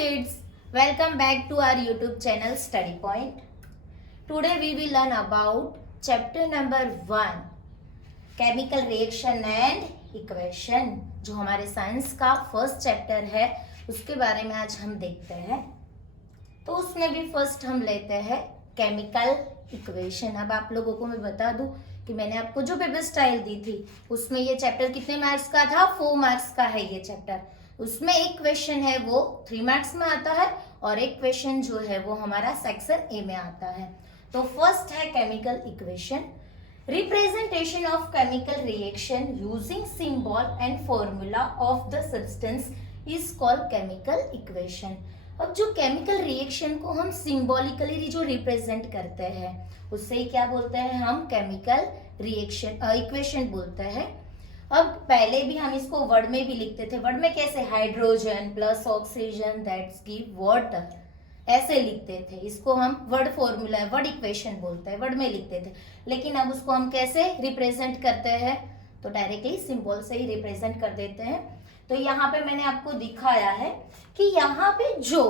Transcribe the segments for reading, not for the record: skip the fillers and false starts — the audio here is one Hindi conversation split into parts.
kids, welcome back to our YouTube channel Study Point. Today we will learn about chapter number 1 Chemical Reaction and Equation. जो हमारे साइंस का फर्स्ट चैप्टर है उसके बारे में आज हम देखते हैं. तो उसमें भी फर्स्ट हम लेते हैं केमिकल इक्वेशन. अब आप लोगों को मैं बता दूं कि मैंने आपको जो पेपर स्टाइल दी थी उसमें ये चैप्टर कितने मार्क्स का था? 4 मार्क्स का है ये चैप्टर. उसमें एक क्वेश्चन है वो 3 मार्क्स में आता है और एक क्वेश्चन जो है वो हमारा सेक्शन ए में आता है. तो फर्स्ट है chemical equation. Representation of chemical reaction using symbol and formula of the substance is called chemical equation. अब जो केमिकल रिएक्शन को हम सिंबॉलिकली जो रिप्रेजेंट करते हैं उससे क्या बोलते हैं? हम केमिकल रिएक्शन इक्वेशन बोलते हैं. अब पहले भी हम इसको वर्ड में भी लिखते थे. वर्ड में कैसे? Hydrogen plus oxygen that's give water, ऐसे लिखते थे. इसको हम वर्ड फॉर्मूला वर्ड इक्वेशन बोलते हैं, वर्ड में लिखते थे. लेकिन अब उसको हम कैसे रिप्रेजेंट करते हैं? तो डायरेक्टली सिंबल से ही रिप्रेजेंट कर देते हैं. तो यहाँ पे मैंने आपको दिखाया है कि यहाँ पे जो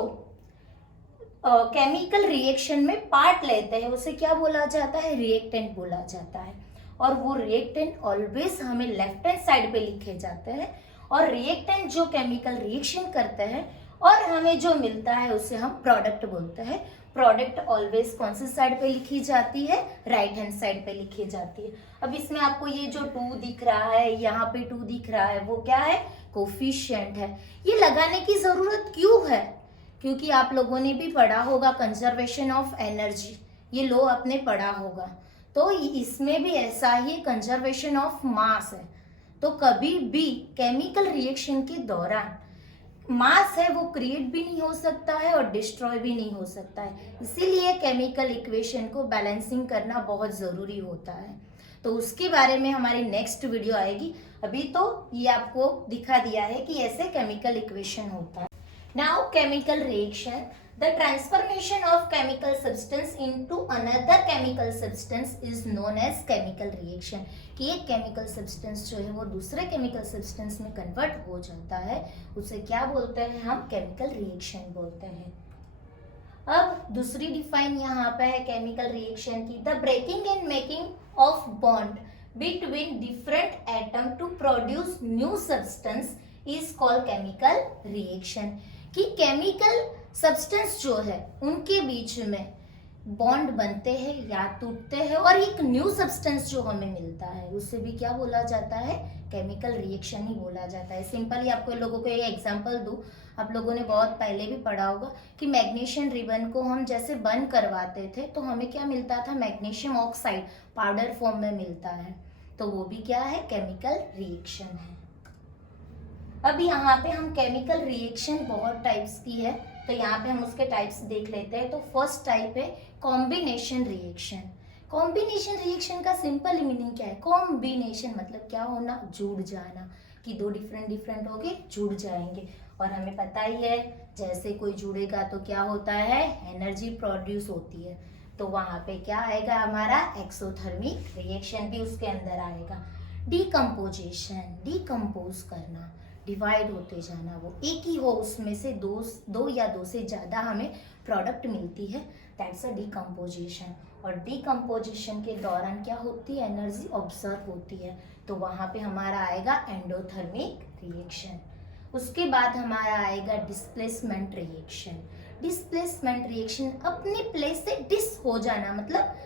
केमिकल रिएक्शन में पार्ट लेते हैं उसे क्या बोला जाता है? रिएक्टेंट बोला जाता है. और वो रिएक्टेंट ऑलवेज हमें लेफ्ट हैंड साइड पे लिखे जाते हैं. और रिएक्टेंट जो केमिकल रिएक्शन करते हैं और हमें जो मिलता है उसे हम प्रोडक्ट बोलते हैं. प्रोडक्ट ऑलवेज कौन सी साइड पे लिखी जाती है? राइट हैंड साइड पे लिखी जाती है. अब इसमें आपको ये जो 2 दिख रहा है, यहाँ पे 2 दिख रहा है, वो क्या है? कोफिशिएंट है. ये लगाने की जरूरत क्यों है? क्योंकि आप लोगों ने भी पढ़ा होगा कंजर्वेशन ऑफ एनर्जी, ये लो आपने पढ़ा होगा. तो इसमें भी ऐसा ही कंजर्वेशन ऑफ मास है. तो कभी भी केमिकल रिएक्शन के दौरान मास है वो क्रिएट भी नहीं हो सकता है और डिस्ट्रॉय भी नहीं हो सकता है. इसीलिए केमिकल इक्वेशन को बैलेंसिंग करना बहुत ज़रूरी होता है. तो उसके बारे में हमारी नेक्स्ट वीडियो आएगी. अभी तो ये आपको दिखा दिया है कि ऐसे केमिकल इक्वेशन होता है. Now chemical reaction, the transformation of chemical substance into another chemical substance is known as chemical reaction. कि एक chemical substance जो है वो दूसरे chemical substance में convert हो जाता है, उसे क्या बोलते हैं? हम chemical reaction बोलते हैं. अब दूसरी डिफाइन यहाँ पे है chemical reaction की, the breaking and making of bond between different atom to produce new substance is called chemical reaction. कि केमिकल सब्सटेंस जो है उनके बीच में बॉन्ड बनते हैं या टूटते हैं और एक न्यू सब्सटेंस जो हमें मिलता है उससे भी क्या बोला जाता है? केमिकल रिएक्शन ही बोला जाता है. सिंपली आपको लोगों को एक एग्जांपल दूं. आप लोगों ने बहुत पहले भी पढ़ा होगा कि मैग्नीशियम रिबन को हम जैसे बंद करवाते थे तो हमें क्या मिलता था? मैग्नीशियम ऑक्साइड पाउडर फॉर्म में मिलता है. तो वो भी क्या है? केमिकल रिएक्शन है. अब यहाँ पे हम केमिकल रिएक्शन बहुत टाइप्स की है तो यहाँ पे हम उसके टाइप्स देख लेते हैं. तो फर्स्ट टाइप है कॉम्बिनेशन रिएक्शन. कॉम्बिनेशन रिएक्शन का सिंपल मीनिंग क्या है? कॉम्बिनेशन मतलब क्या होना? जुड़ जाना. कि 2 डिफरेंट हो गए, जुड़ जाएंगे. और हमें पता ही है जैसे कोई जुड़ेगा तो क्या होता है? एनर्जी प्रोड्यूस होती है. तो वहाँ पे क्या आएगा? हमारा एक्सोथर्मिक रिएक्शन भी उसके अंदर आएगा. डिकम्पोजिशन, डिकम्पोज करना, डिवाइड होते जाना, वो एक ही हो उसमें से दो या दो से ज़्यादा हमें प्रोडक्ट मिलती है, दैट्स अ डिकम्पोजिशन. और डिकम्पोजिशन के दौरान क्या होती है? एनर्जी ऑब्जर्व होती है. तो वहाँ पे हमारा आएगा एंडोथर्मिक रिएक्शन. उसके बाद हमारा आएगा डिस्प्लेसमेंट रिएक्शन. डिस्प्लेसमेंट रिएक्शन अपनी प्लेस से डिस हो जाना, मतलब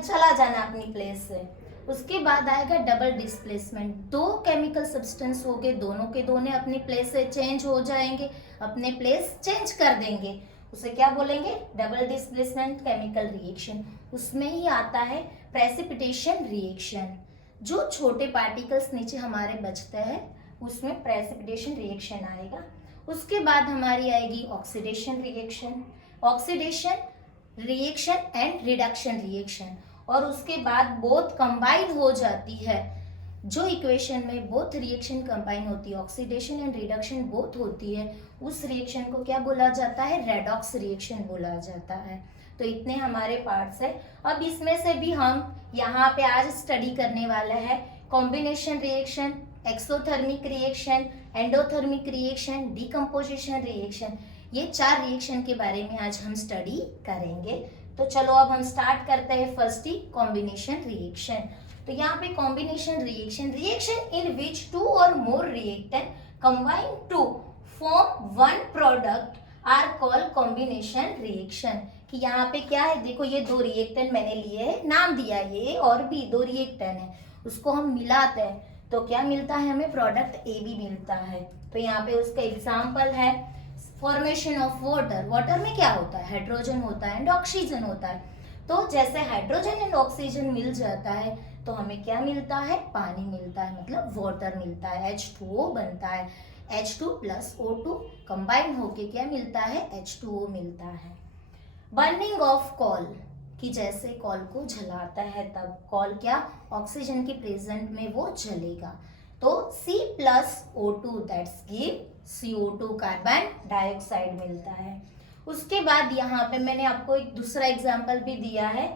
चला जाना अपनी प्लेस से. उसके बाद आएगा डबल डिस्प्लेसमेंट. 2 केमिकल सब्सटेंस हो गए, दोनों के दोनों अपनी प्लेस से चेंज हो जाएंगे, अपने प्लेस चेंज कर देंगे. उसे क्या बोलेंगे? Double displacement chemical reaction. उसमें ही आता है प्रेसिपिटेशन रिएक्शन. जो छोटे पार्टिकल्स नीचे हमारे बचते हैं उसमें प्रेसिपिटेशन रिएक्शन आएगा. उसके बाद हमारी आएगी oxidation reaction. Oxidation reaction and reduction reaction. और उसके बाद बोथ कंबाइन हो जाती है. जो इक्वेशन में बोथ रिएक्शन कंबाइन होती है, ऑक्सीडेशन एंड रिडक्शन बोथ होती है, उस रिएक्शन को क्या बोला जाता है? रेडॉक्स रिएक्शन बोला जाता है. तो इतने हमारे पार्ट्स है. अब इसमें से भी हम यहाँ पे आज स्टडी करने वाले हैं combination reaction, exothermic reaction, endothermic reaction, decomposition reaction. ये 4 रिएक्शन के बारे में आज हम स्टडी करेंगे। तो चलो अब हम स्टार्ट करते हैं फर्स्ट ही कॉम्बिनेशन रिएक्शन। तो यहाँ पे combination reaction in which 2 or more reactant combine to form one product are called combination reaction. कि यहाँ पे क्या है, देखो ये 2 रिएक्टेंट मैंने लिए है, नाम दिया ये और भी 2 रिएक्टेंट है, उसको हम मिलाते हैं तो क्या मिलता है, हमें प्रोडक्ट ए बी मिलता है। तो यहाँ पे उसका एग्जाम्पल है फॉर्मेशन ऑफ वाटर। वाटर में क्या होता है, हाइड्रोजन होता है एंड ऑक्सीजन होता है। तो जैसे हाइड्रोजन एंड ऑक्सीजन मिल जाता है तो हमें क्या मिलता है, पानी मिलता है, मतलब वाटर मिलता है, H2O बनता है। H2 प्लस O2 कंबाइन होके क्या मिलता है, H2O मिलता है। बर्निंग ऑफ कॉल, कि जैसे कॉल को जलाता है तब कॉल क्या, ऑक्सीजन के प्रेजेंट में वो जलेगा। तो C plus O2 that's give CO2 carbon dioxide मिलता है। उसके बाद यहाँ पे मैंने आपको एक दूसरा एग्जांपल भी दिया है,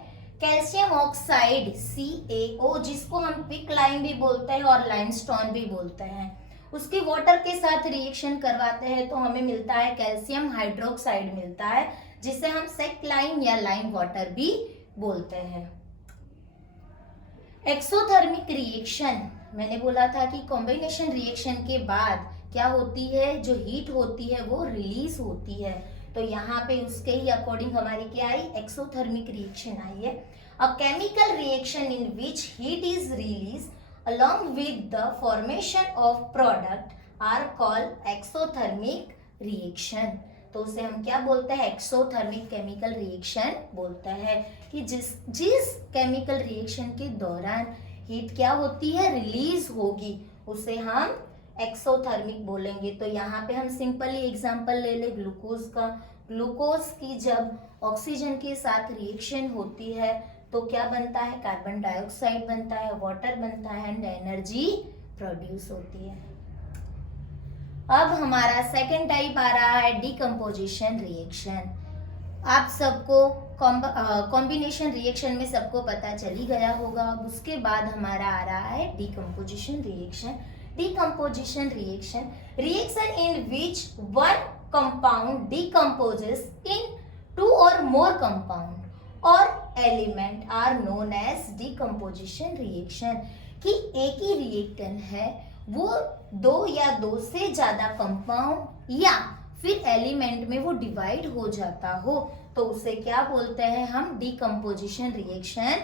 कैल्शियम ऑक्साइड CaO, जिसको हम क्विक लाइम भी बोलते हैं और लाइमस्टोन भी बोलते हैं। उसकी वाटर के साथ रिएक्शन करवाते हैं तो हमें मिलता है कैल्शियम हाइड्रोक्साइड मिलता है, जिसे हम सेक लाइम या लाइम वाटर भी बोलते हैं। एक्सोथर्मिक रिएक्शन, मैंने बोला था कि कॉम्बिनेशन रिएक्शन के बाद क्या होती है, जो हीट होती है वो रिलीज होती है। तो यहाँ पे उसके ही अकॉर्डिंग हमारी क्या आई, एक्सोथर्मिक रिएक्शन आई है। अ chemical reaction in which heat is release along with the formation of product are called exothermic reaction। तो उसे हम क्या बोलते हैं, एक्सोथर्मिक केमिकल रिएक्शन बोलते हैं। कि जिस केमिकल रिएक्शन के दौरान हीट क्या होती है, रिलीज होगी, उसे हम एक्सोथर्मिक बोलेंगे। तो यहाँ पे हम सिंपली एग्जांपल ले ले ग्लूकोज का। ग्लूकोज की जब ऑक्सीजन के साथ रिएक्शन होती है तो क्या बनता है, कार्बन डाइऑक्साइड बनता है, वाटर बनता है एंड एनर्जी प्रोड्यूस होती है। अब हमारा सेकेंड टाइप आ रहा है डिकम्पोजिशन रिएक्शन। आप सबको कॉम्बिनेशन रिएक्शन में सबको पता चल ही गया होगा। अब उसके बाद हमारा आ रहा है decomposition reaction. Decomposition reaction in which one compound decomposes in 2 or more compound or element are known as decomposition reaction. कि एक ही रिएक्टेंट है, वो 2 या 2 से ज्यादा कंपाउंड या फिर एलिमेंट में वो डिवाइड हो जाता हो तो उसे क्या बोलते हैं, हम डिकम्पोजिशन रिएक्शन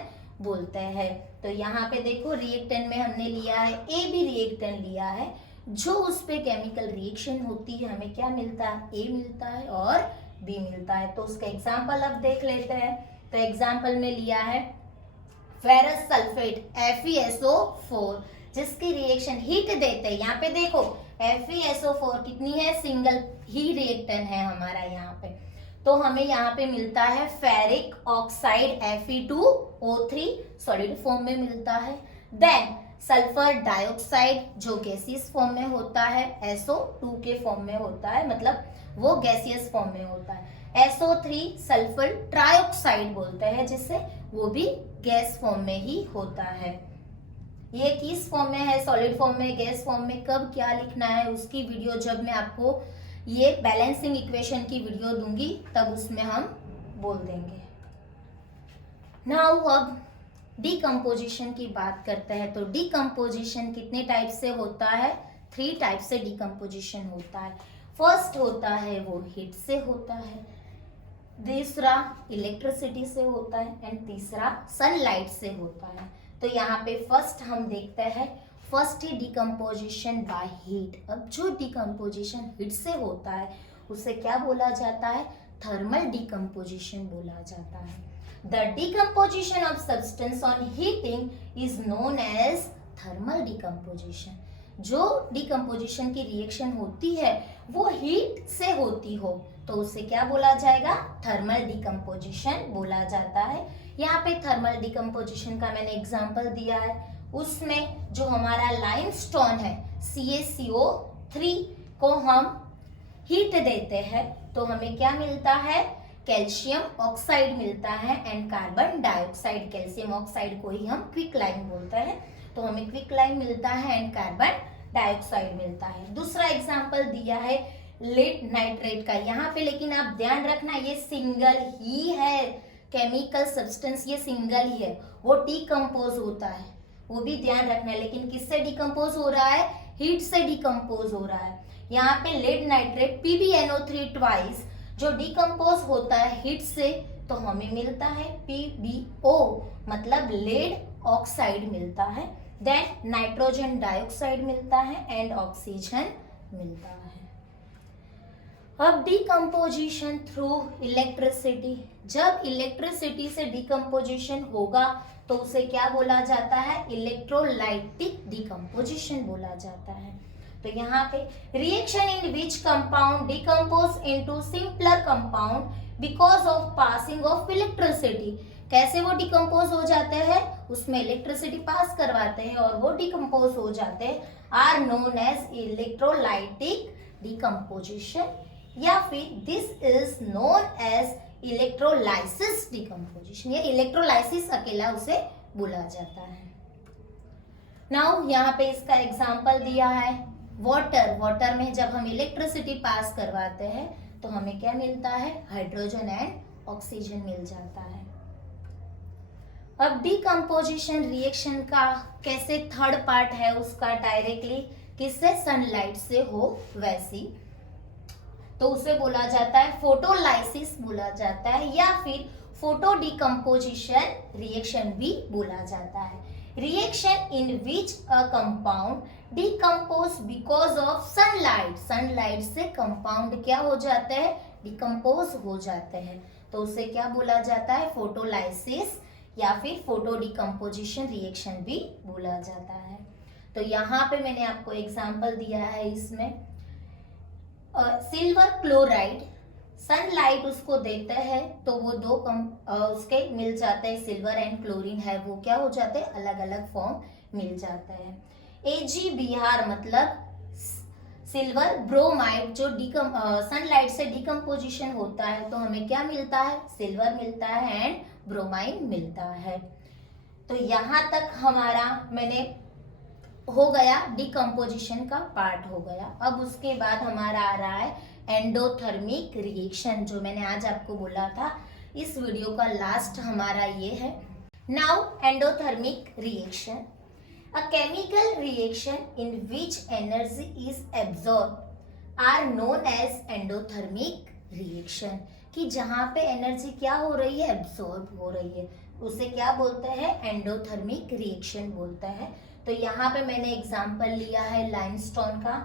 बोलते हैं। तो यहाँ पे देखो रिएक्टेंट में हमने लिया है ए बी रिएक्टेंट लिया है, जो उस पे केमिकल रिएक्शन होती है हमें क्या मिलता है, ए मिलता है और बी मिलता है। तो उसका एग्जाम्पल अब देख लेते हैं। तो एग्जाम्पल में लिया है फेरस सल्फेट FeSO4, जिसकी रिएक्शन हीट देते हैं। यहाँ पे देखो FeSO4 कितनी है, सिंगल ही रिएक्टेंट है हमारा यहाँ पे। तो हमें यहाँ पे मिलता है ferric oxide Fe2O3 solid form में मिलता है। देन सल्फर डाइऑक्साइड जो गैसियस फॉर्म में होता है, SO2 के फॉर्म में होता है, मतलब वो गैसियस फॉर्म में होता है। SO3 सल्फर ट्राइऑक्साइड बोलते हैं, जिससे वो भी गैस फॉर्म में ही होता है। ये किस फॉर्म में है, सॉलिड फॉर्म में, गैस फॉर्म में, कब क्या लिखना है उसकी वीडियो जब मैं आपको ये बैलेंसिंग इक्वेशन की वीडियो दूंगी तब उसमें हम बोल देंगे। नाउ अब डिकम्पोजिशन की बात करते हैं। तो डिकम्पोजिशन कितने टाइप से होता है, 3 टाइप से डिकम्पोजिशन होता है। फर्स्ट होता है वो हीट से होता है, दूसरा इलेक्ट्रिसिटी से होता है एंड तीसरा सनलाइट से होता है। तो यहाँ पे फर्स्ट हम देखते हैं, first he decomposition by heat. अब जो डिकम्पोजिशन हीट से होता है उसे क्या बोला जाता है, थर्मल डिकम्पोजिशन बोला जाता है। The decomposition of substance on heating is known as thermal decomposition. जो डिकम्पोजिशन की रिएक्शन होती है वो हीट से होती हो तो उसे क्या बोला जाएगा, थर्मल डिकम्पोजिशन बोला जाता है। यहाँ पे थर्मल डिकम्पोजिशन का मैंने एग्जांपल दिया है, उसमें जो हमारा लाइमस्टोन है CaCO3 को हम हीट देते हैं तो हमें क्या मिलता है, कैल्शियम ऑक्साइड मिलता है and carbon dioxide. Calcium oxide को ही हम क्विक लाइम बोलते हैं, तो हमें क्विक लाइम मिलता है एंड कार्बन डाइऑक्साइड मिलता है। दूसरा एग्जांपल दिया है लेड नाइट्रेट का। यहाँ पे लेकिन आप ध्यान रखना ये सिंगल ही है, केमिकल सब्सटेंस ये सिंगल ही है, वो डिकम्पोज होता है, वो भी ध्यान रखना है। लेकिन किससे डिकम्पोज हो रहा है? हीट से डिकम्पोज हो रहा है। यहाँ पे लेड नाइट्रेट PbNO3 ट्वाइस जो डिकम्पोज होता है हीट से, तो हमें मिलता है PbO, मतलब लेड ऑक्साइड मिलता है। देन नाइट्रोजन डाइऑक्साइड मिलता है एंड ऑक्सीजन मिलता है। अब डिकम्पोजिशन थ्रू इलेक्ट्रिसिटी, जब इलेक्ट्रिसिटी से डिकम्पोजिशन होगा तो उसे क्या बोला जाता है? इलेक्ट्रोलाइटिक डिकम्पोजिशन बोला जाता है। तो यहाँ पे reaction in which compound decompose into simpler compound because of passing of electricity, कैसे वो डिकम्पोज हो जाते हैं? उसमें इलेक्ट्रिसिटी पास करवाते हैं और वो डिकम्पोज हो जाते हैं, are known as electrolytic decomposition, या फिर this is known as electrolysis decomposition, या इलेक्ट्रोलाइसिस अकेला उसे बोला जाता है। नाउ यहाँ पे इसका एग्जांपल दिया है वाटर। वाटर में जब हम इलेक्ट्रिसिटी पास करवाते हैं तो हमें क्या मिलता है? हाइड्रोजन एंड ऑक्सीजन मिल जाता है। अब डिकम्पोजिशन रिएक्शन का कैसे थर्ड पार्ट है उसका डायरेक्टली किससे? सनलाइट से हो वैसी, तो उसे बोला जाता है फोटोलाइसिस बोला जाता है, या फिर फोटो डिकम्पोजिशन रिएक्शन भी बोला जाता है। Reaction in which a compound decompose because of sunlight, sunlight से कंपाउंड क्या हो जाते हैं? डिकम्पोज हो जाते हैं, तो उसे क्या बोला जाता है? फोटोलाइसिस या फिर फोटो डिकम्पोजिशन रिएक्शन भी बोला जाता है। तो यहाँ पे मैंने आपको एग्जांपल दिया है, इसमें सिल्वर क्लोराइड, सनलाइट उसको देते हैं तो वो दो उसके मिल जाते हैं, सिल्वर एंड क्लोरीन है वो क्या हो जाते हैं? अलग अलग फॉर्म मिल जाता है। AgBr मतलब सिल्वर ब्रोमाइड, जो सनलाइट से डिकम्पोजिशन होता है तो हमें क्या मिलता है? सिल्वर मिलता है एंड ब्रोमाइन मिलता है। तो यहाँ तक हमारा मैंने हो गया डिकम्पोजिशन का पार्ट हो गया। अब उसके बाद हमारा आ रहा है एंडोथर्मिक रिएक्शन, जो मैंने आज आपको बोला था। इस वीडियो का लास्ट हमारा ये है। Now endothermic reaction, a chemical reaction in which energy is absorb are known as endothermic reaction, कि जहाँ पे एनर्जी क्या हो रही है? एब्जॉर्ब हो रही है, उसे क्या बोलते हैं? एंडोथर्मिक रिएक्शन बोलते हैं। तो यहाँ पे मैंने एग्जांपल लिया है लाइमस्टोन का,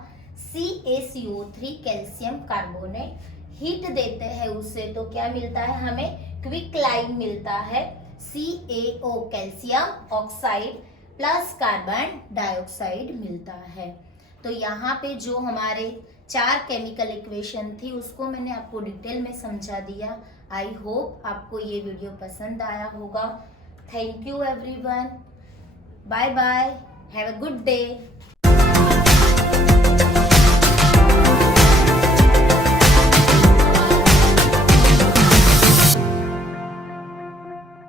CaCO3 कैल्शियम कार्बोनेट, हीट देते हैं उससे तो क्या मिलता है हमें? क्विकलाइन मिलता है, CaO calcium oxide plus carbon dioxide मिलता है। तो यहाँ पे जो हमारे 4 केमिकल इक्वेशन थी उसको मैंने आपको डिटेल में समझा दिया। आई होप आपको ये वीडियो पसंद आया होगा। Thank you everyone, bye bye, have a good day.